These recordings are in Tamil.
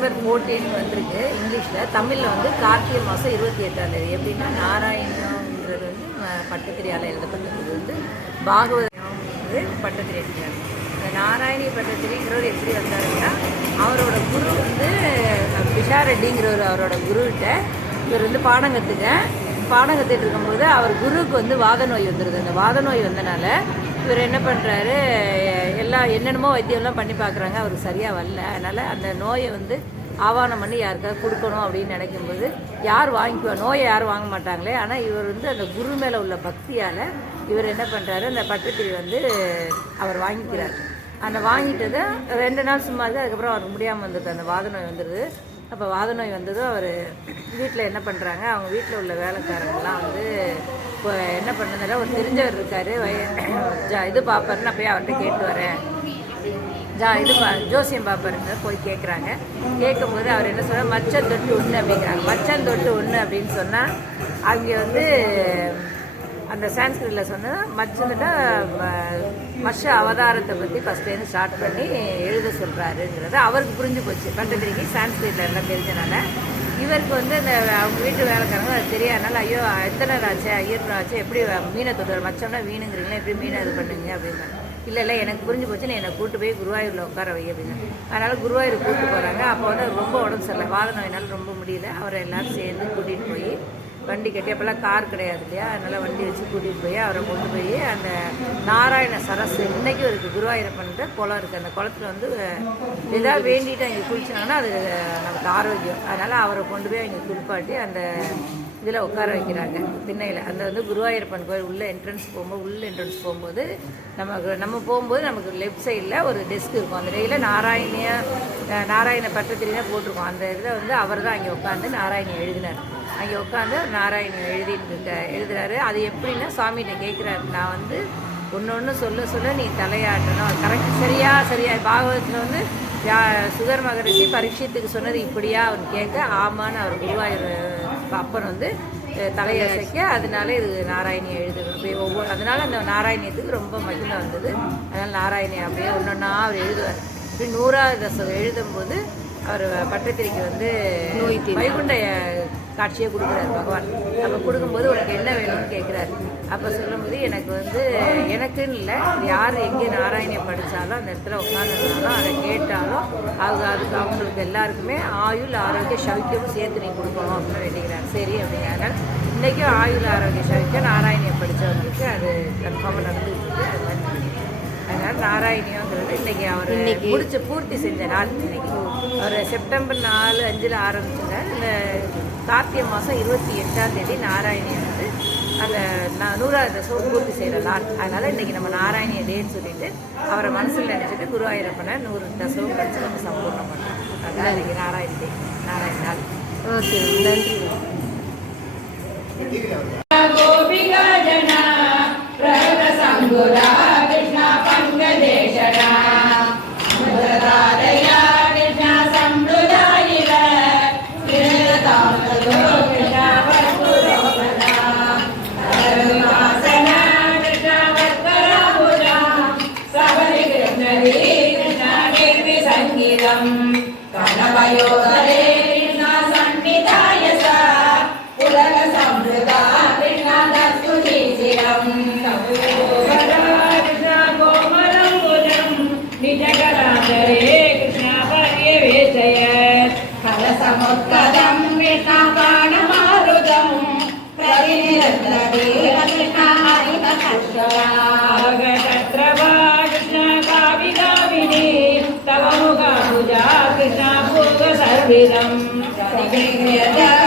டிசம்பர் ஃபோர்டீன் வந்திருக்கு. இங்கிலீஷில். தமிழில் வந்து கார்த்திகை மாதம் இருபத்தி எட்டாம் தேதி. எப்படின்னா நாராயணங்கிறது வந்து பட்டத்திரியால் எழுதப்பட்டது வந்து பாகவதம் வந்து பட்டத்திரி இந்த நாராயணி பட்டத்திரிங்கிறவர் எப்படி வந்தாருன்னா அவரோட குரு வந்து பிஷா ரெட்டிங்கிறவர் அவரோட குருகிட்ட இவர் வந்து பாடம் கற்றுக்க பாடம் கற்றுட்டு இருக்கும்போது அவர் குருவுக்கு வந்து வாத நோய் வந்துடுது அந்த வாத நோய் வந்தனால இவர் என்ன பண்ணுறாரு எல்லாம் என்னென்னமோ வைத்தியம்லாம் பண்ணி பார்க்குறாங்க. அவருக்கு சரியாக வரல. அதனால் அந்த நோயை வந்து ஆவானம் பண்ணி யாருக்காவது கொடுக்கணும் அப்படின்னு நினைக்கும்போது யார் வாங்கிக்குவா? நோயை யாரும் வாங்க மாட்டாங்களே. ஆனால் இவர் வந்து அந்த குரு மேலே உள்ள பக்தியால் இவர் என்ன பண்ணுறாரு அந்த பட்டத்திரி வந்து அவர் வாங்கிக்கிறார். அந்த வாங்கிட்டதை ரெண்டு நாள் சும்மா அதுக்கப்புறம் அவருக்கு முடியாமல் வந்துடுது அந்த வாத நோய் வந்துடுது அப்போ வாத நோய் வந்ததும் அவர் வீட்டில் என்ன பண்ணுறாங்க அவங்க வீட்டில் உள்ள வேலைக்காரங்கெல்லாம் வந்து இப்போ என்ன பண்ணதில்ல ஒரு தெரிஞ்சவர் இருக்கார். ஜா இது பார்ப்பாருன்னு நான் போய் அவர்கிட்ட கேட்டு வரேன். ஜா இது பா ஜோசியம் பாப்பருங்க போய் கேட்குறாங்க கேட்கும்போது அவர் என்ன சொல்கிறார் மச்சம் தொட்டு ஒன்று அப்படிங்கிறாங்க. மச்சம் தொட்டு ஒன்று அப்படின்னு சொன்னால் அங்கே வந்து அந்த சான்ஸ்கிரிட்டில் சொன்னால் மச்சந்துட்டா மஷ அவதாரத்தை பற்றி ஃபஸ்ட்லேருந்து ஸ்டார்ட் பண்ணி எழுத சொல்கிறாருங்கிறது அவருக்கு புரிஞ்சு போச்சு. பட்டத்திரிக்கு சான்ஸ்கிரிட்டில் எல்லாம் தெரிஞ்சனால. இவருக்கு வந்து அந்த அவங்க வீட்டு வேலைக்காரங்க அது தெரியாதனால ஐயோ எத்தனை ஆச்சு ஐயர் ஆச்சு எப்படி மீனை தொட்டு மச்சம்னா வீணுங்கிறீங்களே எப்படி மீனை இது பண்ணுங்க அப்படின்னு இல்லை இல்லை எனக்கு புரிஞ்சு போச்சு. என்னை கூட்டு போய் குருவாயூரில் உட்கார வை அப்படின்னு அதனால் குருவாயூர் கூட்டு போகிறாங்க அப்போ வந்து ரொம்ப உடம்பு சரியில்லை. வாத நோயினால் ரொம்ப முடியல. அவரை எல்லோரும் சேர்ந்து கூட்டிகிட்டு போய் வண்டி கட்டி அப்போல்லாம் கார் கிடையாது இல்லையா? அதனால் வண்டி வச்சு கூட்டிகிட்டு போய் அவரை கொண்டு போய் அந்த நாராயண சரஸ் இன்றைக்கும் இருக்குது குருவாயூரப்பன்ற குளம் இருக்குது அந்த குளத்துல வந்து எதாவது வேண்டிட்டு அங்கே குளிச்சினாங்கன்னா அது நமக்கு ஆரோக்கியம். அதனால் அவரை கொண்டு போய் அங்கே குளிப்பாட்டி அந்த இதில் உட்கார வைக்கிறாங்க. திண்ணையில். அந்த வந்து குருவாயூரப்பன் கோயில் உள்ள என்ட்ரன்ஸ் போகும்போது உள்ள என்ட்ரன்ஸ் போகும்போது நமக்கு நம்ம போகும்போது நமக்கு லெஃப்ட் சைடில் ஒரு டெஸ்க் இருக்கும். அந்த டெய்லியில் நாராயணிய நாராயண பட்டத்திரியாக போட்டிருக்கோம். அந்த இதில் வந்து அவர் தான் அங்கே உட்காந்து நாராயணி எழுதினார். அங்கே உட்காந்து நாராயணி எழுதிட்டு இருக்க எழுதுறாரு. அது எப்படின்னா சுவாமிகிட்ட கேட்குறாரு நான் வந்து ஒன்று ஒன்று சொல்ல சொல்ல நீ தலையாட்டணும். கரெக்ட் சரியா சரியா. பாகவதத்தில் வந்து யா சுகர் மகரிஷி பரீட்சத்துக்கு சொன்னது இப்படியா? அவர் கேட்க ஆமான்னு அவர் குருவாயூர் அப்பன் வந்து அஹ், தலையசைக்க அதனால இது நாராயணி எழுதுறது அப்படியே ஒவ்வொரு அதனால அந்த நாராயணியத்துக்கு ரொம்ப மகிமை வந்தது. அதனால் நாராயணி அப்படியே ஒன்று ஒன்றா அவர் எழுதுவார். நூறாவது தசம் எழுதும்போது அவர் பட்டத்திரிக்கு வந்து வைகுண்ட காட்சியை கொடுக்குறாரு பகவான். அப்போ கொடுக்கும்போது உனக்கு என்ன வேணும்னு கேட்குறாரு அப்போ சொல்லும்போது எனக்கு வந்து எனக்குன்னு இல்லை யார் எங்கே நாராயணியை படித்தாலும் அந்த இடத்துல உட்காந்துருந்தாலும் அதை கேட்டாலும் அவங்க அதுக்கு அவங்களுக்கு எல்லாருக்குமே ஆயுள் ஆரோக்கிய சௌக்கியமும் சேர்த்து நீ கொடுக்கணும் அப்படின்னு வேண்டிக்கிறார். சரி அப்படிங்கிறனால இன்றைக்கும் ஆயுள் ஆரோக்கிய சௌக்கியம் நாராயணியை படித்தவங்களுக்கு அது கன்ஃபார்மாக நாராயணியங்கிறது. இன்னைக்கு அவர் முடிச்சு பூர்த்தி செஞ்ச நாள் இன்னைக்கு. அவர் செப்டம்பர் நாலு அஞ்சில் ஆரம்பிச்சார் இந்த கார்த்திகை மாதம் இருபத்தி எட்டாம் தேதி நாராயணியை வந்து அந்த நூறாவது தசம் பூர்த்தி செய்கிற நாள். அதனால இன்னைக்கு நம்ம நாராயணிய டேன்னு சொல்லிட்டு அவரை மனசில் நினச்சிட்டு குருவாயூரப்பனை நூறு தசவும் படித்து நம்ம சம்பூர்ணம் பண்ணோம் அதான் இன்னைக்கு நாராயண டே நாராயண நாள். ஓகே நன்றி. ఇదం కనవయోగలే पूर्व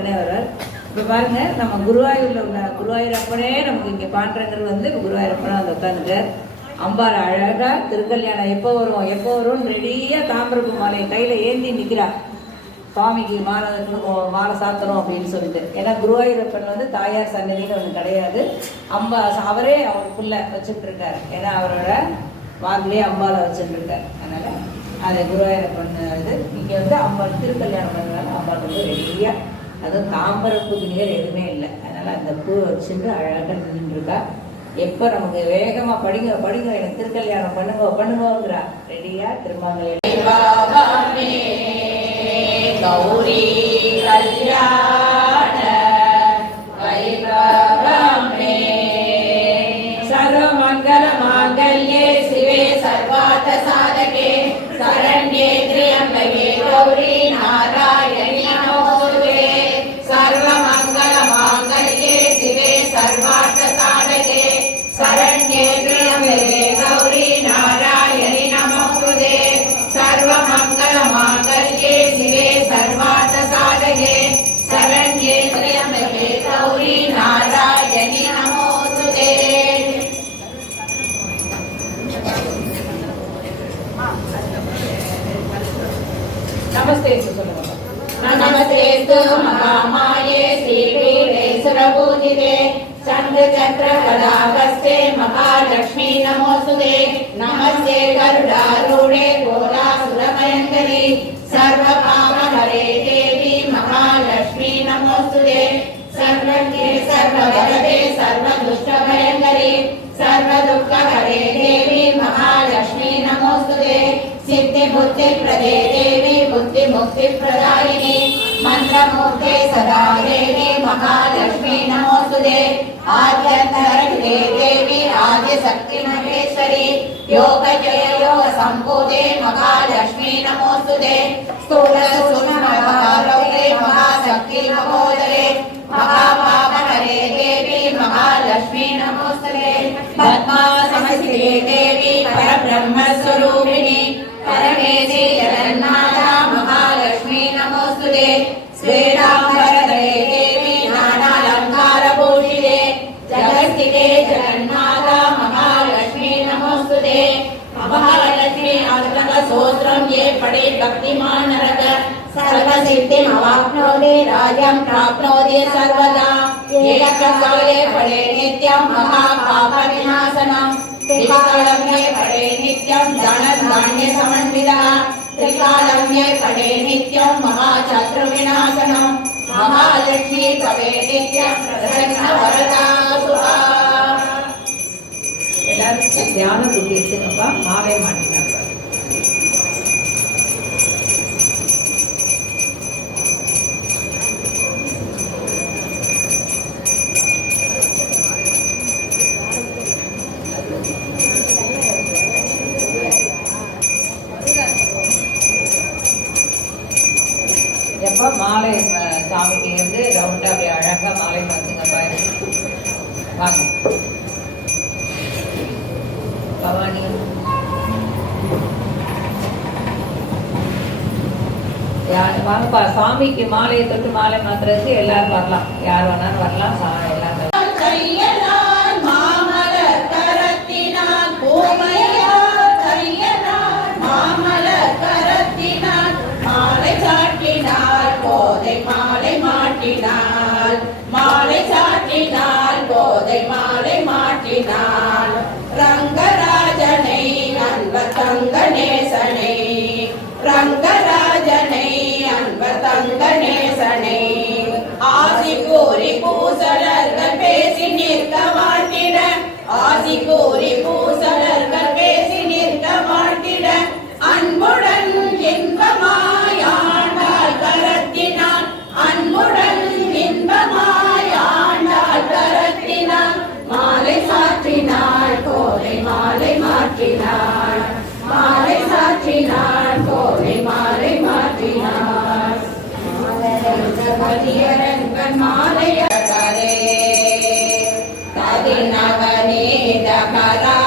உடனே வருவார் இப்போ பாருங்க நம்ம குருவாயூரில் உள்ள குருவாயூரப்பனே நமக்கு இங்கே பாண்டங்கள் வந்து இப்போ குருவாயூரப்பனா வந்து உட்காந்துட்டார் அம்பாள் அழகாக திருக்கல்யாணம் எப்போ வரும் எப்போ வரும்னு ரெடியாக தாம்பரப்பு மாலை கையில் ஏந்தி நிற்கிறா சுவாமிக்கு மாலை மாலை சாத்தணும் அப்படின்னு சொல்லிட்டு. ஏன்னா குருவாயூரப்பன் வந்து தாயார் சன்னதின்னு ஒன்று கிடையாது. அம்பா அவரே அவருக்குள்ள வச்சுட்டு இருக்காரு ஏன்னா அவரோட வாக்கிலே அம்பாவை வச்சுட்டு இருக்காரு அதனால அதை குருவாயூரப்பன் இது. இங்கே வந்து அம்பாள் திருக்கல்யாணம் பண்ணுறாங்க அம்பாள் வந்து ரெடியாக அதுவும் தாம்பர நிகர் எதுவுமே இல்லை. அதனால் அந்த பூ வச்சுட்டு அழகாக நின்றுருக்கா. எப்போ நமக்கு வேகமாக படிங்க படிங்க எனக்கு திருக்கல்யாணம் பண்ணுங்க பண்ணுங்கிறா ரெடியாக திருமாங்கலை கௌரி கல்யாண சர்வமங்கல மாங்கல்யே சிவே சர்வாத சாத चन्द्रचक्रकलाहस्ते महालक्ष्मी नमोऽस्तुते नमस्ते गरुडारूढे घोरासुरभयङ्करी सर्वपापहरे देवी महालक्ष्मी नमोऽस्तुते सर्वज्ञे सर्ववरदे सर्वदुष्टभयङ्करी सर्वदुःखहरे देवी महालक्ष्मी नमोऽस्तुते सिद्धिबुद्धिप्रदे देवी बुद्धिमुक्तिप्रदायिनी मन्त्रमूर्ते सदा देवी महालक्ष्मी नमोऽस्तुते ఆద్యంతరగ్నే దేవి ఆది శక్తి మహేశ్వరి యోగ జయయోగ సంపూజే మహాలక్ష్మీ నమోస్తుదే స్థూల సున మహాలౌకే మహాశక్తి నమోదరే మహాపాప హరే దేవి మహాలక్ష్మీ నమోస్తుదే పద్మా సమస్తే దేవి जगस्थिते जगन्माता महालक्ष्मी नमोऽस्तुते महालक्ष्मी अष्टकस्तोत्रं ये पठे भक्तिमान् नरक सर्वसिद्धिमवाप्नोति राज्यं प्राप्नोति सर्वदा एककाले पठे नित्यं महापापविनाशनम् त्रिकालम्ये पठे नित्यं धनधान्यसमन्वितः त्रिकालम्ये पठे नित्यं महाशत्रुविनाशनम् महालक्ष्मी पठे नित्यं प्रसन्नवरदा தியான துட்டி எடுத்துங்கப்பா மாலை மாட்டினாங்க எப்போ மாலை சாமிக்கு வந்து ரவுண்டாக அப்படியே அழகாக மாலை மாற்றுங்க பாருங்க. வாங்க. பவானி. வாங்கப்பா சாமிக்கு மாலையை தொட்டு மாலை மாத்துறதுக்கு எல்லாரும் வரலாம். யார் வேணாலும் வரலாம். பதியரங்கன் மாலையரே பதிநகனே தகரா